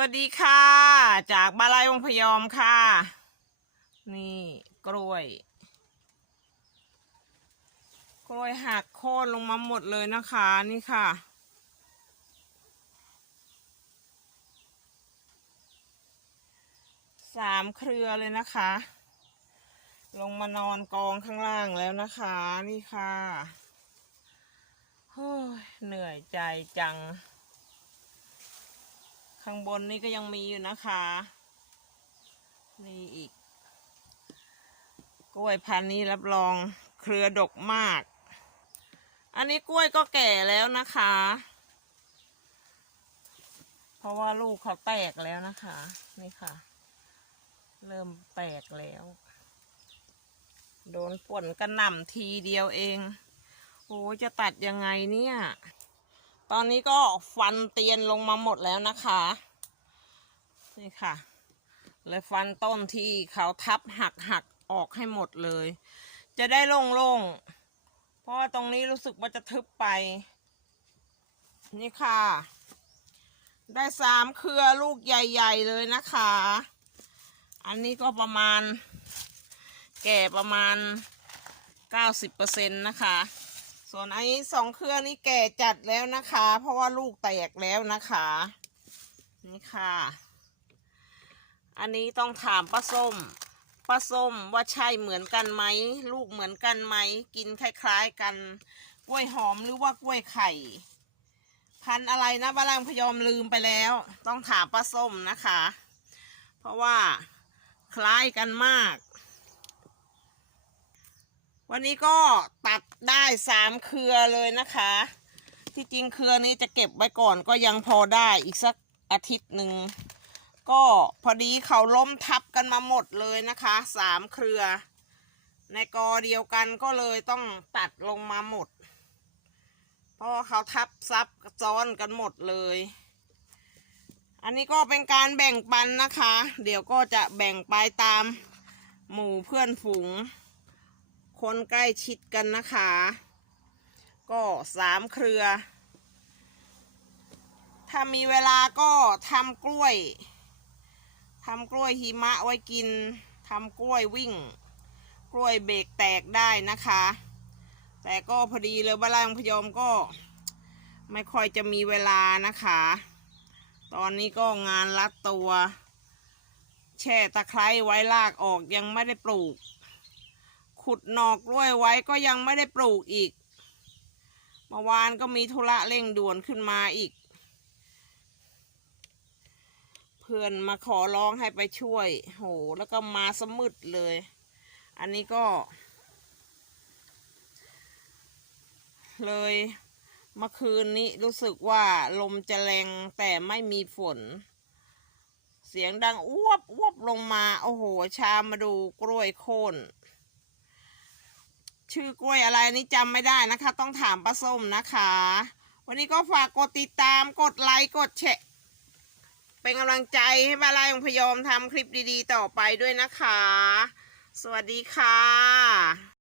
วัสดีค่ะ จากบาลายวงพยอมค่ะ นี่กล้วย กล้วยหักโค่นลงมาหมดเลยนะคะนี่ค่ะ สามเครือเลยนะคะ ลงมานอนกองข้างล่างแล้วนะคะนี่ค่ะเฮ้ยเหนื่อยใจจัง ข้างบนนี่ก็ยังมีอยู่นะคะ นี่อีก กล้วยพันธุ์นี้รับรองเครือดกมาก อันนี้กล้วยก็แก่แล้วนะคะ เพราะว่าลูกเขาแตกแล้วนะคะ นี่ค่ะ เริ่มแตกแล้ว โดนฝนกระหน่ำทีเดียวเองโอ้จะตัดยังไงเนี่ย ตอนนี้ก็ฟันเตียนลงมาหมดแล้วนะคะ นี่ค่ะ เลยฟันต้นที่เขาทับหักหักออกให้หมดเลย จะได้โล่งๆ เพราะว่าตรงนี้รู้สึกว่าจะทึบไป นี่ค่ะ ได้สามเครือลูกใหญ่ ๆ เลยนะคะ อันนี้ก็ประมาณ แก่ประมาณ 90%นะคะ ส่วนไอ้สองเครือนี้แก่จัดแล้วนะคะ เพราะว่าลูกแตกแล้วนะคะ นี่ค่ะ อันนี้ต้องถามป้าส้มป้าส้มว่าใช่เหมือนกันไหมลูกเหมือนกันไหมกินคล้าย ๆกันกล้วยหอมหรือว่ากล้วยไข่ พันอะไรนะบ้าลังพยอมลืมไปแล้ว ต้องถามป้าส้มนะคะ เพราะว่าคล้ายกันมาก วันนี้ก็ตัดได้สามเครือเลยนะคะ ที่จริงเครือนี้จะเก็บไว้ก่อนก็ยังพอได้อีกสักอาทิตย์หนึ่ง ก็พอดีเขาล้มทับกันมาหมดเลยนะคะสามเครือ ในกอเดียวกันก็เลยต้องตัดลงมาหมด เพราะเขาทับซับซ้อนกันหมดเลย อันนี้ก็เป็นการแบ่งปันนะคะ เดี๋ยวก็จะแบ่งไปตามหมู่เพื่อนฝูง คนใกล้ชิดกันนะคะ ก็สามเครือ ถ้ามีเวลาก็ทำกล้วยทำกล้วยหิมะไว้กินทำกล้วยวิ่ง กล้วยเบรกแตกได้นะคะ แต่ก็พอดีเลยบ้านล่างพยอมก็ไม่ค่อยจะมีเวลานะคะ ตอนนี้ก็งานรัดตัว แช่ตะไคร้ไว้ลากออกยังไม่ได้ปลูก ขุดหนอกกล้วยไว้ก็ยังไม่ได้ปลูกอีก เมื่อวานก็มีธุระเร่งด่วนขึ้นมาอีก เพื่อนมาขอร้องให้ไปช่วย โห แล้วก็มาสมืดเลย อันนี้ก็ เลยเมื่อคืนนี้รู้สึกว่าลมจะแรงแต่ไม่มีฝน เสียงดังอ้วบอ้วบลงมา โอ้โห ชามาดูกล้วยโค่น ชื่อกล้วยอะไรนี่จำไม่ได้นะคะ ต้องถามป้าส้มนะคะ วันนี้ก็ฝากกดติดตามกดไลค์กดแชร์เป็นกำลังใจให้บาลายองพยอมทำคลิปดีๆ ต่อไปด้วยนะคะ สวัสดีค่ะ